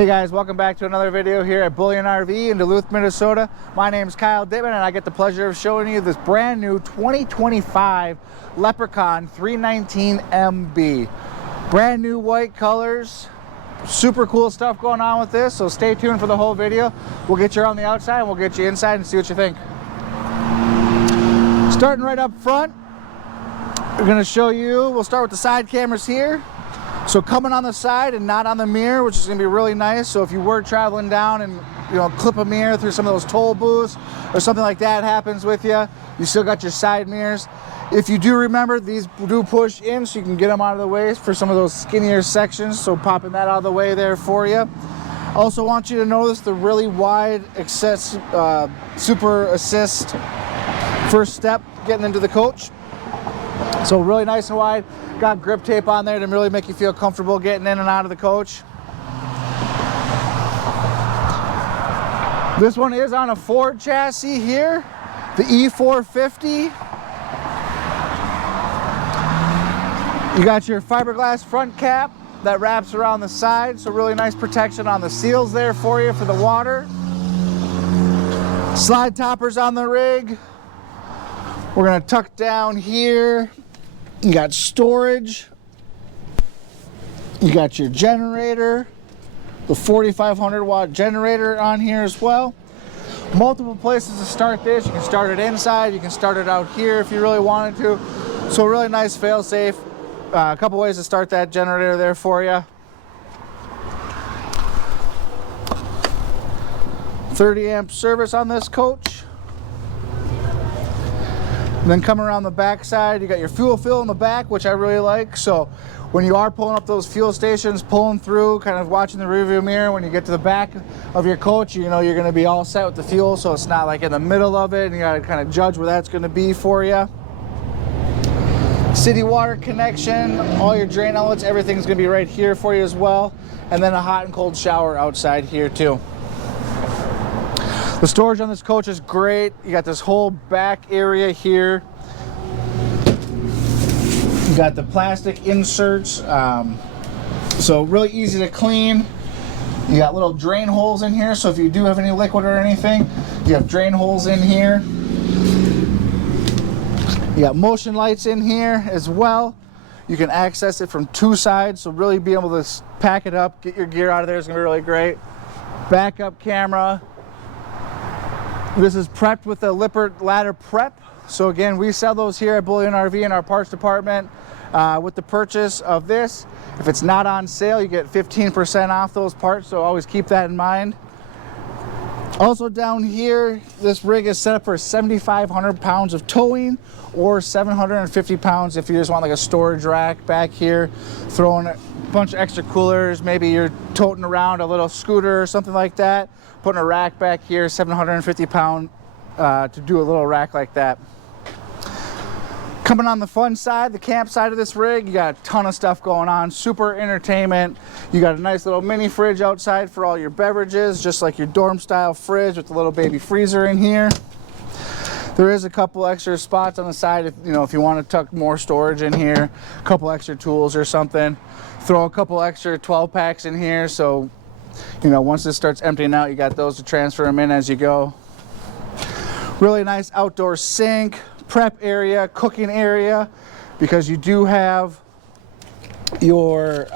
Hey guys, welcome back to another video here at Bullion RV in Duluth, Minnesota. My name is Kyle Dittman and I get the pleasure of showing you this brand new 2025 Leprechaun 319MB. Brand new white colors, super cool stuff going on with this, so stay tuned for the whole video. We'll get you around the outside and we'll get you inside and see what you think. Starting right up front, we're going to show you, we'll start with the side cameras here. So coming on the side and not on the mirror, which is going to be really nice. So if you were traveling down and clip a mirror through some of those toll booths or something like that happens with you, you still got your side mirrors. If you do remember, these do push in so you can get them out of the way for some of those skinnier sections. So popping that out of the way there for you. Also want you to notice the really wide super assist first step getting into the coach. So really nice and wide. Got grip tape on there to really make you feel comfortable getting in and out of the coach. This one is on a Ford chassis here, the E450. You got your fiberglass front cap that wraps around the side, so really nice protection on the seals there for you for the water. Slide toppers on the rig. We're gonna tuck down here. You got storage, you got your generator, the 4,500 watt generator on here as well. Multiple places to start this. You can start it inside, you can start it out here if you really wanted to. So really nice fail safe. A couple ways to start that generator there for you. 30 amp service on this coach. And then coming around the back side, you got your fuel fill in the back, which I really like. So when you are pulling up those fuel stations, pulling through, kind of watching the rearview mirror, when you get to the back of your coach, you know you're going to be all set with the fuel, so it's not like in the middle of it and you got to kind of judge where that's going to be for you. City water connection, all your drain outlets, everything's going to be right here for you as well. And then a hot and cold shower outside here too. The storage on this coach is great. You got this whole back area here. You got the plastic inserts, so really easy to clean. You got little drain holes in here, so if you do have any liquid or anything, you have drain holes in here. You got motion lights in here as well. You can access it from two sides, so really be able to pack it up, get your gear out of there is gonna be really great. Backup camera. This is prepped with a Lippert ladder prep. So again, we sell those here at Bullion RV in our parts department. With the purchase of this, if it's not on sale, you get 15% off those parts, so always keep that in mind. Also down here, this rig is set up for 7,500 pounds of towing or 750 pounds if you just want like a storage rack back here, throwing a bunch of extra coolers, maybe you're toting around a little scooter or something like that, putting a rack back here, 750 pound to do a little rack like that. Coming on the fun side, the camp side of this rig, you got a ton of stuff going on, super entertainment. You got a nice little mini fridge outside for all your beverages, just like your dorm style fridge with a little baby freezer in here. There is a couple extra spots on the side if you want to tuck more storage in here, a couple extra tools or something. Throw a couple extra 12 packs in here, so once this starts emptying out, you got those to transfer them in as you go. Really nice outdoor sink, prep area, cooking area, because you do have your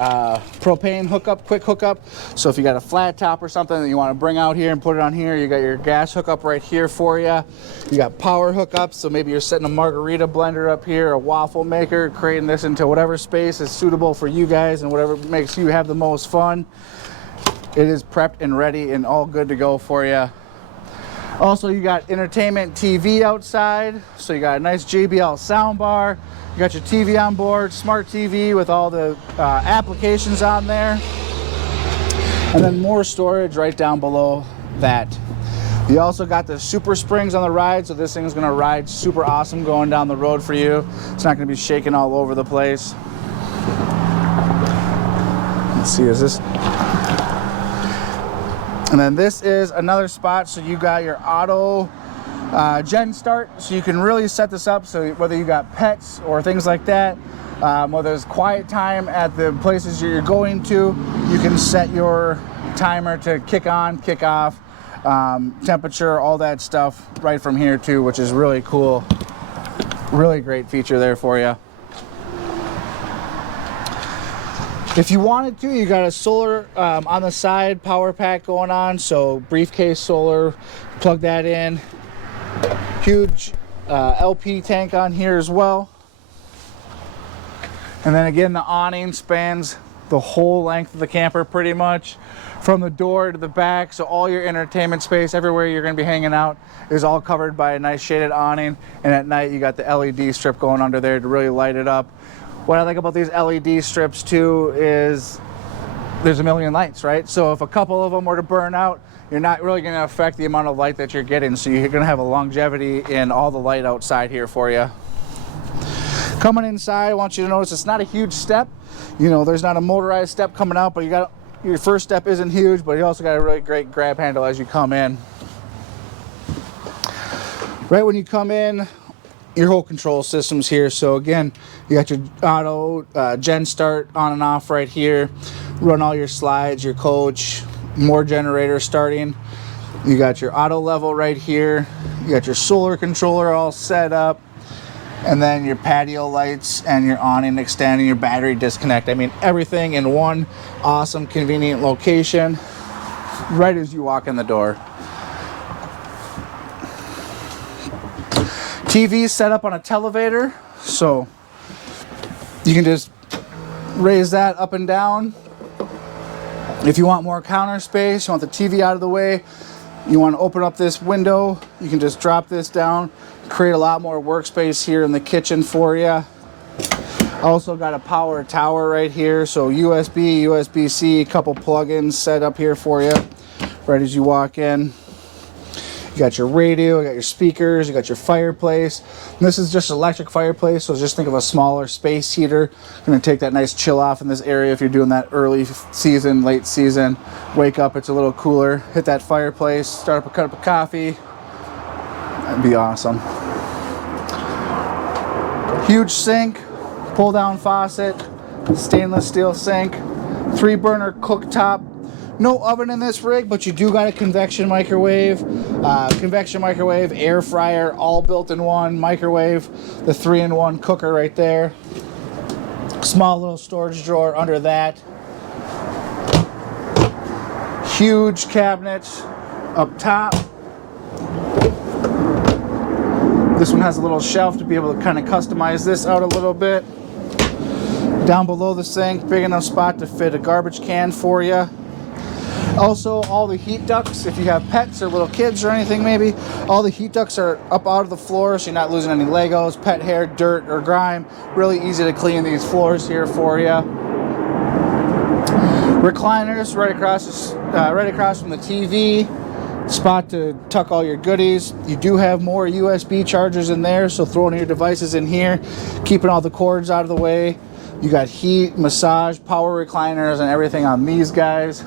propane hookup, quick hookup. So if you got a flat top or something that you want to bring out here and put it on here, you got your gas hookup right here for you. You got power hookups, so maybe you're setting a margarita blender up here, a waffle maker, creating this into whatever space is suitable for you guys and whatever makes you have the most fun. It is prepped and ready and all good to go for you. Also, you got entertainment TV outside, so you got a nice JBL sound bar. You got your TV on board, smart TV with all the applications on there. And then more storage right down below that. You also got the super springs on the ride, so this thing's gonna ride super awesome going down the road for you. It's not gonna be shaking all over the place. Let's see, is this? And then this is another spot, so you got your auto gen start, so you can really set this up so whether you got pets or things like that, Whether it's quiet time at the places you're going to, you can set your timer to kick on, kick off, temperature, all that stuff right from here too, which is really cool. Really great feature there for you. If you wanted to, you got a solar on the side power pack going on, so briefcase solar, plug that in. Huge LP tank on here as well. And then again, the awning spans the whole length of the camper pretty much, from the door to the back, so all your entertainment space, everywhere you're going to be hanging out, is all covered by a nice shaded awning. And at night you got the LED strip going under there to really light it up. What I like about these LED strips too is there's a million lights, right? So if a couple of them were to burn out, you're not really going to affect the amount of light that you're getting, so you're going to have a longevity in all the light outside here for you. Coming inside, I want you to notice it's not a huge step. You know, there's not a motorized step coming out, but you got your first step isn't huge, but you also got a really great grab handle as you come in. Right when you come in, your whole control system's here. So again, you got your auto gen start on and off right here. Run all your slides, your coach, more generator starting. You got your auto level right here. You got your solar controller all set up. And then your patio lights and your awning extend and your battery disconnect. I mean, everything in one awesome, convenient location right as you walk in the door. TV set up on a televator, so you can just raise that up and down. If you want more counter space, you want the TV out of the way, you want to open up this window, you can just drop this down, create a lot more workspace here in the kitchen for you. Also got a power tower right here, so USB, USB-C, a couple plug-ins set up here for you right as you walk in. You got your radio, you got your speakers, you got your fireplace. And this is just electric fireplace, so just think of a smaller space heater. Gonna take that nice chill off in this area if you're doing that early season, late season. Wake up, it's a little cooler. Hit that fireplace, start up a cup of coffee. That'd be awesome. Huge sink, pull down faucet, stainless steel sink, 3-burner cooktop. No oven in this rig, but you do got a convection microwave, air fryer, all built in one, microwave, the 3-in-1 cooker right there. Small little storage drawer under that. Huge cabinets up top. This one has a little shelf to be able to kind of customize this out a little bit. Down below the sink, big enough spot to fit a garbage can for you. Also, all the heat ducts, if you have pets or little kids or anything maybe, all the heat ducts are up out of the floor, so you're not losing any Legos, pet hair, dirt, or grime. Really easy to clean these floors here for you. Recliners right across from the TV. Spot to tuck all your goodies. You do have more USB chargers in there, so throwing your devices in here, keeping all the cords out of the way. You got heat, massage, power recliners, and everything on these guys.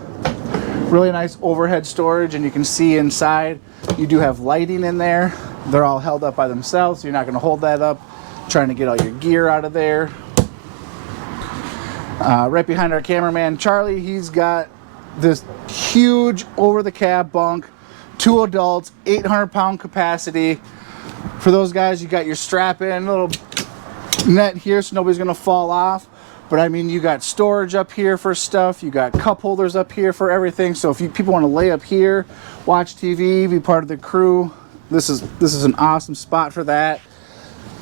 Really nice overhead storage, and you can see inside you do have lighting in there. They're all held up by themselves, so you're not going to hold that up trying to get all your gear out of there. Right behind our cameraman Charlie, he's got this huge over the cab bunk, 2 adults, 800-pound capacity. For those guys, you got your strap in little net here so nobody's going to fall off. But I mean, you got storage up here for stuff. You got cup holders up here for everything. So if people want to lay up here, watch TV, be part of the crew, this is an awesome spot for that.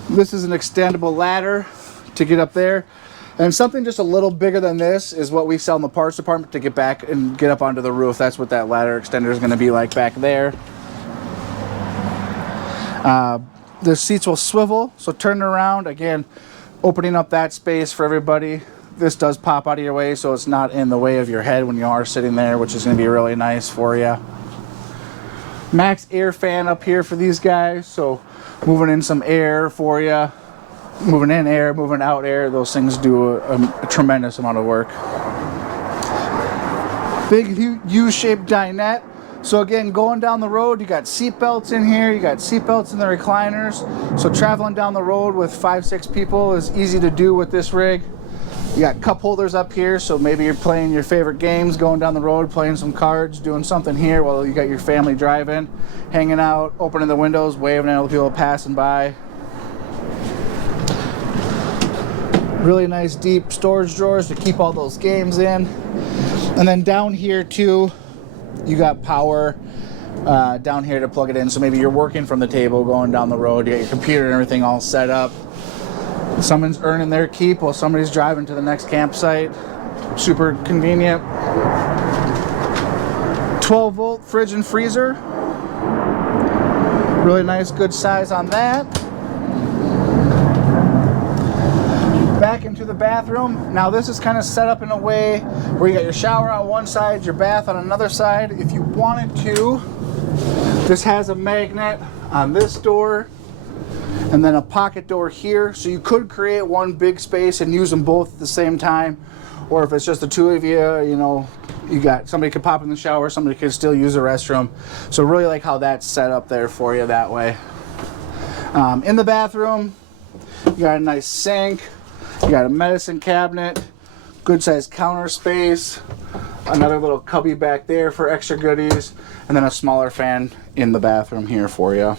This is an extendable ladder to get up there. And something just a little bigger than this is what we sell in the parts department to get back and get up onto the roof. That's what that ladder extender is going to be like back there. The seats will swivel, so turn around again. Opening up that space for everybody. This does pop out of your way, so it's not in the way of your head when you are sitting there, which is going to be really nice for you. Max air fan up here for these guys, so moving in some air for you. Moving in air, moving out air, those things do a tremendous amount of work. Big U-shaped dinette, So again, going down the road, you got seat belts in here, you got seat belts in the recliners. So traveling down the road with 5-6 people is easy to do with this rig. You got cup holders up here, so maybe you're playing your favorite games, going down the road, playing some cards, doing something here while you got your family driving, hanging out, opening the windows, waving at other people passing by. Really nice deep storage drawers to keep all those games in. And then down here too, you got power down here to plug it in. So maybe you're working from the table, going down the road, you got your computer and everything all set up. Someone's earning their keep while somebody's driving to the next campsite. Super convenient. 12-volt fridge and freezer. Really nice, good size on that. Back into the bathroom. Now this is kind of set up in a way where you got your shower on one side, your bath on another side. If you wanted to, this has a magnet on this door and then a pocket door here, so you could create one big space and use them both at the same time. Or if it's just the two of you, you know, you got somebody could pop in the shower, somebody could still use the restroom. So really like how that's set up there for you that way. In the bathroom, you got a nice sink, you got a medicine cabinet, good sized counter space, another little cubby back there for extra goodies, and then a smaller fan in the bathroom here for you.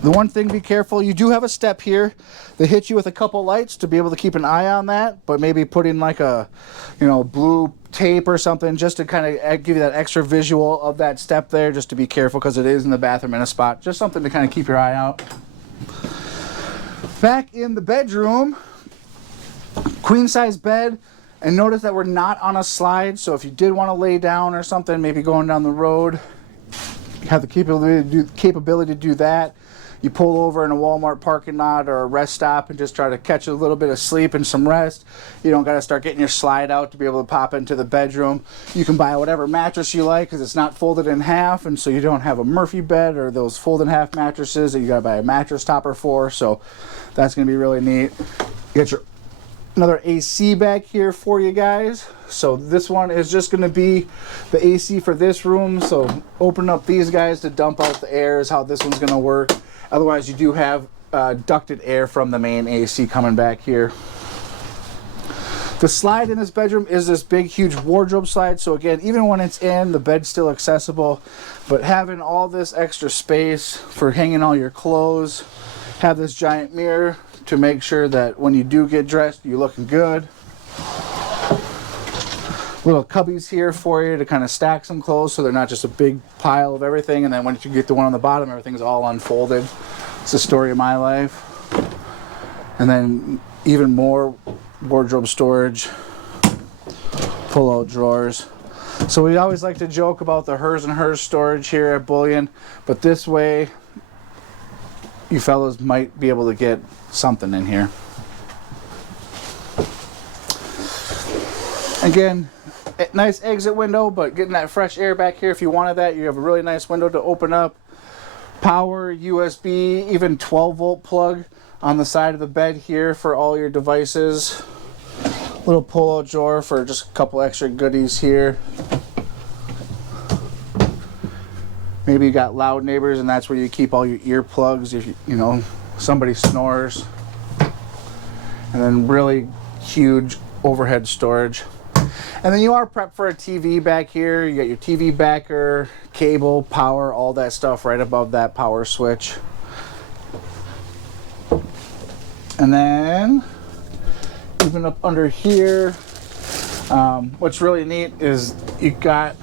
The one thing, be careful, you do have a step here. They hit you with a couple lights to be able to keep an eye on that, but maybe put in like a, you know, blue tape or something just to kind of give you that extra visual of that step there, just to be careful because it is in the bathroom in a spot. Just something to kind of keep your eye out. Back in the bedroom, queen size bed, and notice that we're not on a slide, so if you did want to lay down or something, maybe going down the road, you have the capability to do that. You pull over in a Walmart parking lot or a rest stop and just try to catch a little bit of sleep and some rest. You don't got to start getting your slide out to be able to pop into the bedroom. You can buy whatever mattress you like because it's not folded in half, and so you don't have a Murphy bed or those fold in half mattresses that you got to buy a mattress topper for. So that's going to be really neat. You got your another AC back here for you guys. So this one is just going to be the AC for this room. So open up these guys to dump out the air is how this one's going to work. Otherwise, you do have ducted air from the main AC coming back here. The slide in this bedroom is this big, huge wardrobe slide. So again, even when it's in, the bed's still accessible. But having all this extra space for hanging all your clothes, have this giant mirror to make sure that when you do get dressed, you're looking good. Little cubbies here for you to kind of stack some clothes so they're not just a big pile of everything, and then once you get the one on the bottom, everything's all unfolded. It's the story of my life. And then even more wardrobe storage, pull-out drawers. So we always like to joke about the hers and hers storage here at Bullion, but this way you fellas might be able to get something in here. Again, nice exit window, but getting that fresh air back here if you wanted that. You have a really nice window to open up. Power, USB, even 12-volt plug on the side of the bed here for all your devices. Little pull-out drawer for just a couple extra goodies here. Maybe you got loud neighbors and that's where you keep all your earplugs if you know somebody snores. And then really huge overhead storage. And then you are prepped for a TV back here. You got your TV backer, cable, power, all that stuff right above that power switch. And then even up under here, what's really neat is you got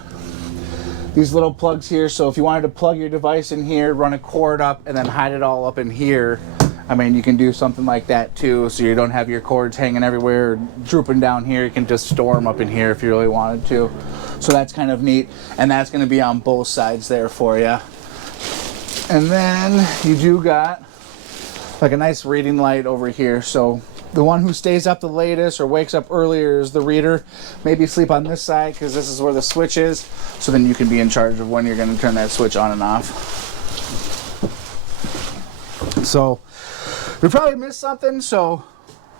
these little plugs here. So if you wanted to plug your device in here, run a cord up, and then hide it all up in here, I mean, you can do something like that too, so you don't have your cords hanging everywhere or drooping down here. You can just store them up in here if you really wanted to. So that's kind of neat, and that's going to be on both sides there for you. And then you do got like a nice reading light over here. So the one who stays up the latest or wakes up earlier is the reader. Maybe sleep on this side because this is where the switch is. So then you can be in charge of when you're going to turn that switch on and off. So we probably missed something, so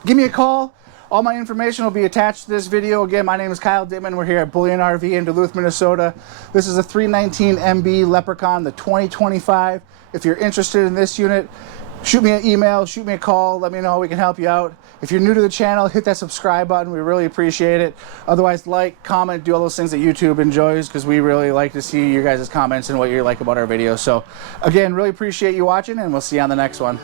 give me a call All my information will be attached to this video. Again, my name is Kyle Dittman. We're here at Bullion RV in Duluth, Minnesota. This is a 319MB Leprechaun, the 2025. If you're interested in this unit, shoot me an email, shoot me a call, let me know, we can help you out. If you're new to the channel, hit that subscribe button, we really appreciate it. Otherwise, like, comment, do all those things that YouTube enjoys, because we really like to see your guys' comments and what you like about our videos. So again, really appreciate you watching, and we'll see you on the next one.